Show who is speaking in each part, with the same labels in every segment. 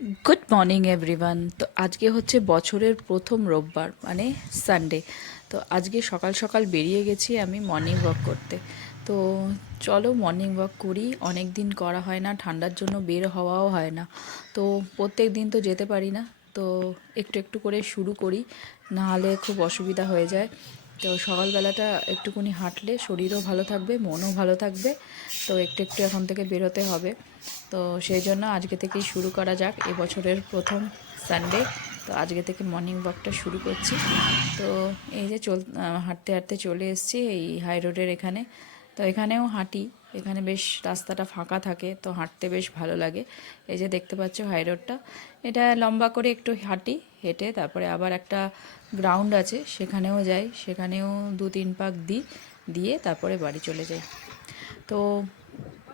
Speaker 1: Good morning everyone তো আজকে হচ্ছে বছরের প্রথম রোববার মানে সানডে তো আজকে সকাল সকাল বেরিয়ে গেছি আমি মর্নিং ওয়াক করতে। তো চলো মর্নিং ওয়াক করি অনেক দিন করা হয় না, ঠান্ডার জন্য বের হওয়াও হয় না। তো প্রত্যেক দিন তো যেতে পারি না, তো একটু একটু করে শুরু করি, নাহলে খুব অসুবিধা হয়ে যায়। তো সকালবেলাটা একটুকুনি হাঁটলে শরীরও ভালো থাকবে, মনও ভালো থাকবে। তো একটু একটু এখন থেকে বেরোতে হবে। তো সেই জন্য আজকে থেকেই শুরু করা যাক এবছরের প্রথম সানডে তো আজকে থেকে মর্নিং ওয়াকটা শুরু করছি। তো এই যে চল হাঁটতে হাঁটতে চলে এসেছি এই হাই রোডের এখানে। তো এখানেও হাঁটি। এখানে বেশ রাস্তাটা ফাঁকা থাকে, তো হাঁটতে বেশ ভালো লাগে। এই যে দেখতে পাচ্ছ হাই রোডটা এটা লম্বা করে একটু হাঁটি, হেঁটে তারপরে আবার একটা গ্রাউন্ড আছে, সেখানেও যাই। সেখানেও দু তিন পাক দিই, দিয়ে তারপরে বাড়ি চলে যাই। তো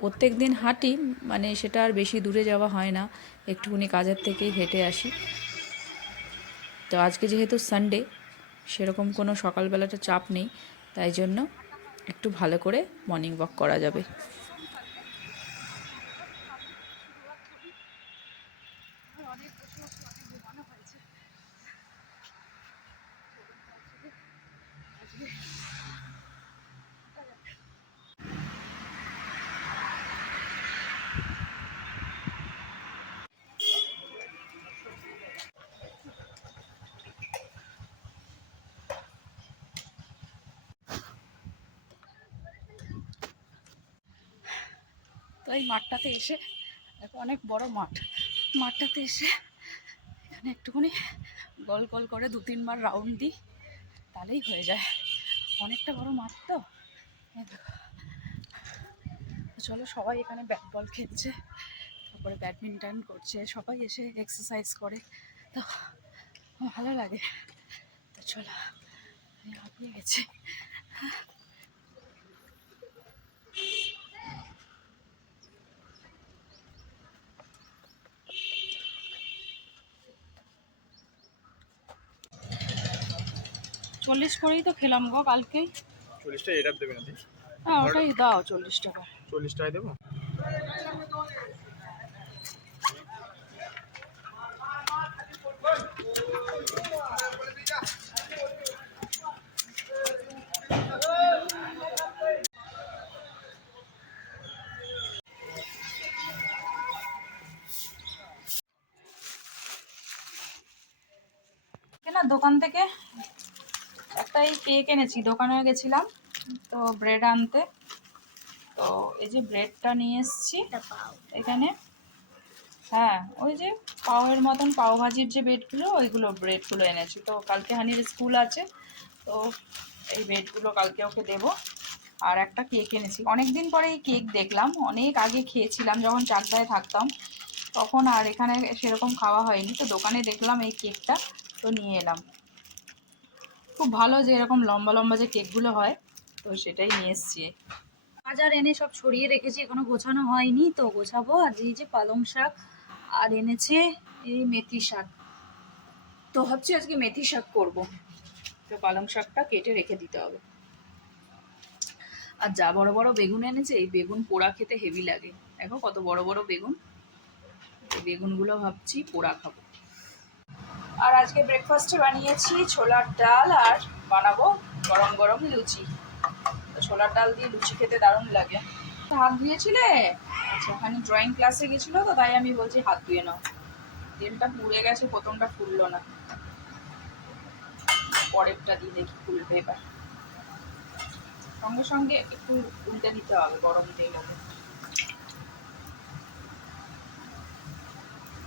Speaker 1: প্রত্যেক দিন হাঁটি মানে সেটা আর বেশি দূরে যাওয়া হয় না। একটুখানি কাজের থেকেই হেঁটে আসি। তো আজকে যেহেতু সানডে সেরকম কোনো সকালবেলাটা চাপ নেই, তাই জন্য একটু ভালো করে মর্নিং ওয়াক করা যাবে।
Speaker 2: তো এই মাঠটাতে এসে অনেক বড় মাঠ। মাঠটাতে এসে এখানে একটুখানি গোল গোল করে দু তিনবার রাউন্ড দিই, তাহলেই হয়ে যায়। অনেকটা বড় মাঠ তো। চলো সবাই এখানে ব্যাট বল খেলছে, তারপরে ব্যাডমিন্টন করছে, সবাই এসে এক্সারসাইজ করে। তো ভালো লাগে। তো চলো, আমি গেছি। চল্লিশ করেই তো খেলাম গো কালকেই
Speaker 3: চল্লিশটা এটা দেবেন আপনি
Speaker 2: হ্যাঁ ওটাই দাও চল্লিশ টাকা।
Speaker 3: চল্লিশ টাকায় দেবো
Speaker 2: না দোকান থেকে এই কেক এনেছি দোকানে গেছিলাম, তো ব্রেড আনতে। তো এই যে ব্রেডটা নিয়ে এসেছি, এখানে। হ্যাঁ ওই যে পাওয়ের মতন পাও ভাজির যে ব্রেডগুলো ওইগুলো ব্রেডগুলো এনেছি। তো কালকে হানির স্কুল আছে, তো এই ব্রেডগুলো কালকে ওকে দেবো। আর একটা কেক এনেছি। অনেক দিন পরে এই কেক দেখলাম, অনেক আগে খেয়েছিলাম, যখন চাকদায় থাকতাম, তখন আর এখানে সেরকম খাওয়া হয়নি। তো দোকানে দেখলাম এই কেকটা, তো নিয়ে এলাম। খুব ভালো যে এরকম লম্বা লম্বা যে কেকগুলো হয়, তো সেটাই নিয়ে এসছি। বাজার এনে সব ছড়িয়ে রেখেছি, এখনও গোছানো হয়নি, তো গোছাবো। আর এই যে পালং শাক, আর এনেছে এই মেথি শাক। তো ভাবছি আজকে মেথি শাক করব। তো পালং শাকটা কেটে রেখে দিতে হবে। আর যা বড় বড় বেগুন এনেছে, এই বেগুন পোড়া খেতে হেভি লাগে। দেখো কত বড় বড় বেগুন। বেগুনগুলো ভাবছি পোড়া খাব। আর আজকে ব্রেকফাস্টে বানিয়েছি ছোলার ডাল আর বানাবো গরম গরম লুচি। তো ছোলার ডাল দিয়ে লুচি খেতে দারুণ লাগে। হাত ধুয়েছিলে? আচ্ছা ওখানে ড্রয়িং ক্লাসে গেছিল তো, তাই আমি বলছি হাত ধুয়ে নাও। তেলটা পুড়ে গেছে, প্রথমটা ফুললো না। পরেরটা দিয়ে দেখি ফুলবে এবার। সঙ্গে সঙ্গে একটু উল্টে দিতে হবে গরম তেলে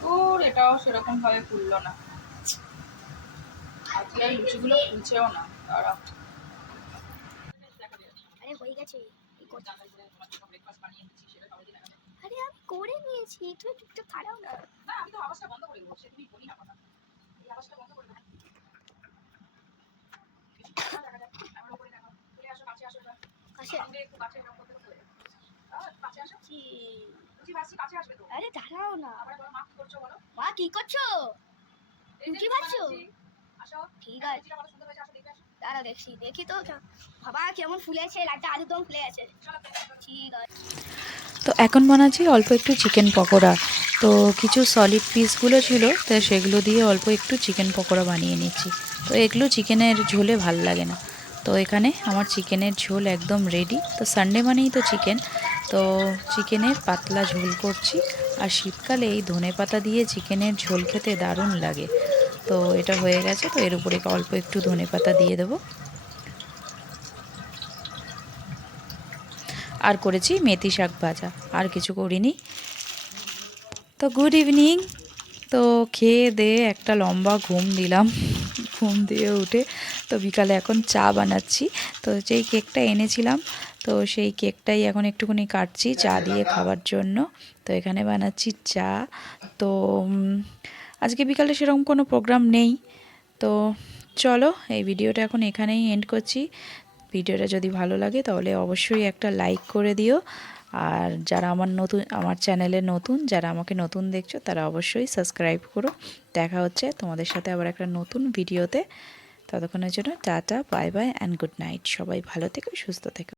Speaker 2: ওর এটাও সেরকম ভাবে ফুললো না। আর লুচিগুলো ফুলছেও না
Speaker 4: আরে হয়ে গেছে আরে আমি করে নিয়েছি চুপচাপ
Speaker 2: আমি তো আওয়াজটা বন্ধ করে দেবো বলি কথা। এই আওয়াজটা বন্ধ করে দেবো
Speaker 4: আরে দাঁড়াও
Speaker 2: মা কি করছ
Speaker 4: লুচি ভাজছো? ঠিক আছে। দাঁড়া দেখছি, দেখি তো। বাবা, কেমন ফুলে আছে? ঠিক আছে।
Speaker 1: তো এখন বানাচ্ছি অল্প একটু চিকেন পকোড়া। তো কিছু সলিড পিসগুলো ছিল, তো সেগুলো দিয়ে অল্প একটু চিকেন পকোড়া বানিয়ে নিচ্ছি। তো এগুলো চিকেনের ঝোলে ভালো লাগে না। তো এখানে আমার চিকেনের ঝোল একদম রেডি তো সানডে মানেই তো চিকেন তো চিকেনের পাতলা ঝোল করছি। আর শীতকালে এই ধনে পাতা দিয়ে চিকেনের ঝোল খেতে দারুণ লাগে। তো এটা হয়ে গেছে, তো এর উপরে অল্প একটু ধনে পাতা দিয়ে দেবো। আর করেছি মেথি শাক ভাজা, আর কিছু করিনি। তো গুড ইভিনিং তো খেয়ে দিয়ে একটা লম্বা ঘুম দিলাম। ঘুম দিয়ে উঠে তো বিকালে এখন চা বানাচ্ছি। তো যেই কেকটা এনেছিলাম, তো সেই কেকটাই এখন একটুখানি কাটছি চা দিয়ে খাবার জন্য। তো এখানে বানাচ্ছি চা। তো আজকে বিকালে সেরকম কোনো প্রোগ্রাম নেই। তো চলো, এই ভিডিওটা এখন এখানেই এন্ড করছি। ভিডিওটা যদি ভালো লাগে তাহলে অবশ্যই একটা লাইক করে দিও। আর যারা আমার নতুন, আমার চ্যানেলে নতুন, যারা আমাকে নতুন দেখছ, তারা অবশ্যই সাবস্ক্রাইব করো। দেখা হচ্ছে তোমাদের সাথে আবার একটা নতুন ভিডিওতে ততক্ষণের জন্য tata bye bye and good night সবাই ভালো থেকো, সুস্থ থেকো।